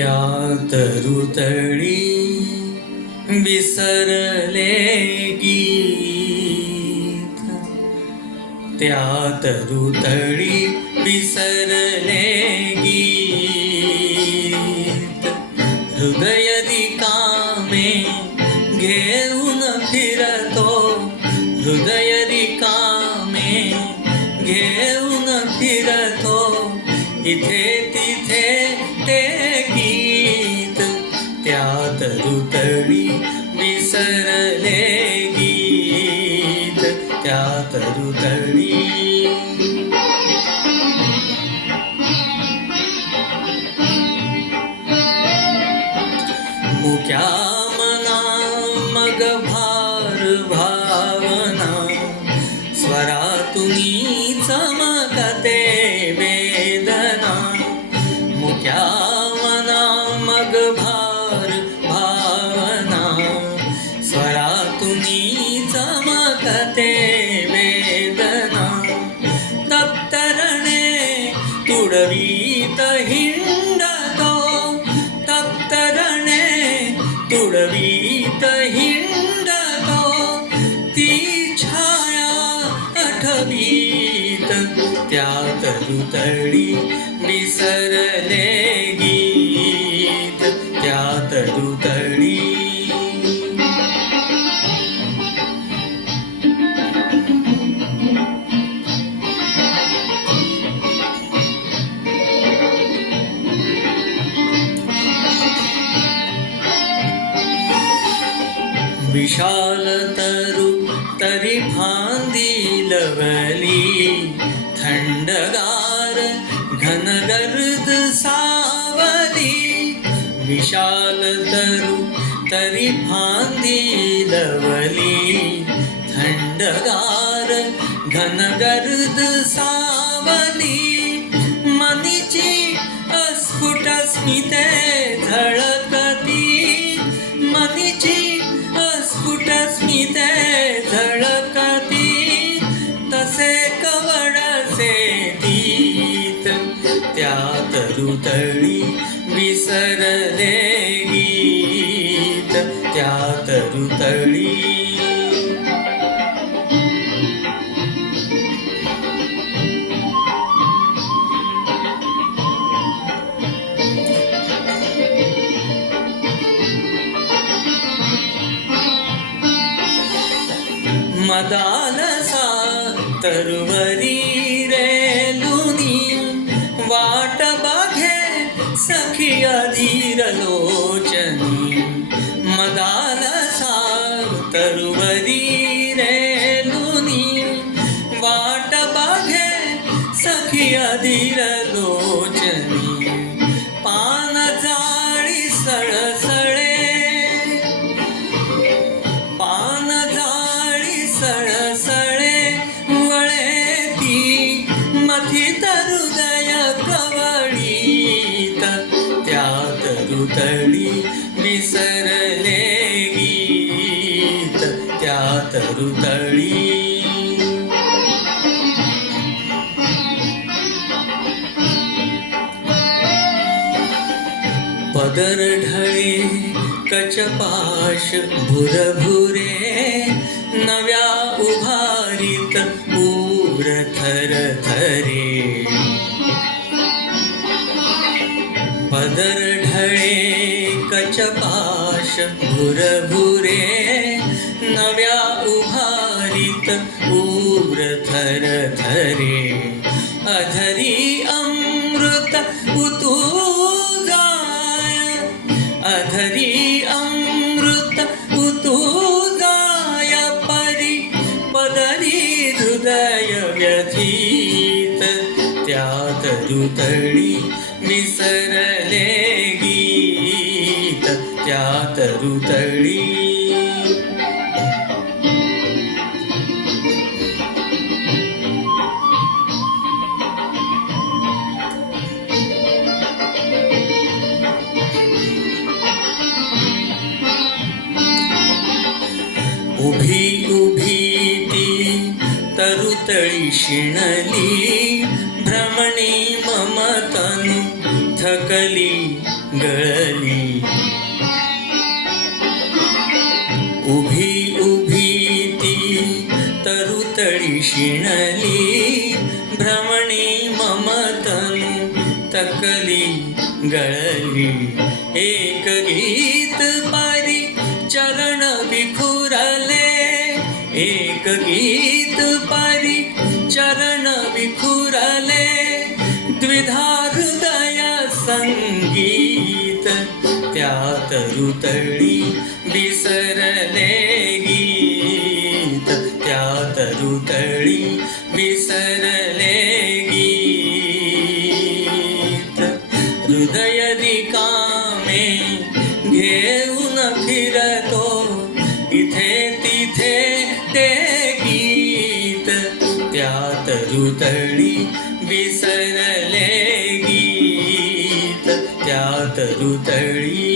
त्या तरुतळी विसरले गीत, त्या तरुतळी विसरले गीत. हृदय रिकामे घेऊन फिरतो, हृदय रिकामे घेऊन फिरतो, इथे तिथे ते गीत. त्या तरुतळी विसरले गीत, त्या तरुतळी. मुक्या मना मग भार भावना, स्वरातुनी चमकते वेदना. मुक्या मना मग भार भावना, स्वरातुनी चमकते वेदना. तप्तरणे तुडवीत हिंडतो, तप्तरणे तुडवीत हिंडतो, ती छाया आठवीत. त्या तरुतळी विसरले गीत, त्या तरुतळी. विशाल तरु तरी फांदी लवली, थंडगार घनगर्द सावली. विशाल तरु तरी फांदी लवली, थंडगार घनगर्द सावली. मनीची अस्फुट स्मिते झळकती, मनीची अस्फुट स्मिते झळकती, तसे कवडसे गीत. त्या तरुतळी विसरले गीत, त्या तरुतळी. मदालसा तरुवरी रेलुनी, वाट बाघे सखी अधीर लोचनी. मदालसा तरुवरी रेलुनी, वाट बाघे सखी अधीर लोचनी. पान जाळी सळसळे, पान सळसळे वळे ती, मथित हृदय कवळीत. त्या तरुतळी विसरले गीत, त्या तरुतळी. पदर ढळे कचपाश भुरभुरे, नव्या उभारीत ऊर थरथरे. पदर ढळे कचपाश भुरभुरे, नव्या उभारीत ऊर थरथरे. अधरी अमृत उतू जाय, अधरी अमृत उतू जाय परी, पदरी हृदय व्यथित. त्या तरुतळी विसरले गीत, त्या तरुतळी. उभी उभी ती तरुतळी शिणली, भ्रमणी मम तनु थकली गळली. उभी उभी ती तरुतळी शिणली, भ्रमणी ममतनु तकली गळली. एक गीत पारी चरण विखुरले, एक गीत पारी चरण विखुरले. द्विधा हृदय संगीत त्यात ऋतळी विसरले गीत, त्यात ऋतळी विसरले गीत. हृदय रिकामे घेऊन फिरतो, इथे तिथे ते गीत, त्यात ऋतळी विसरले गीत, त्यात ऋतळी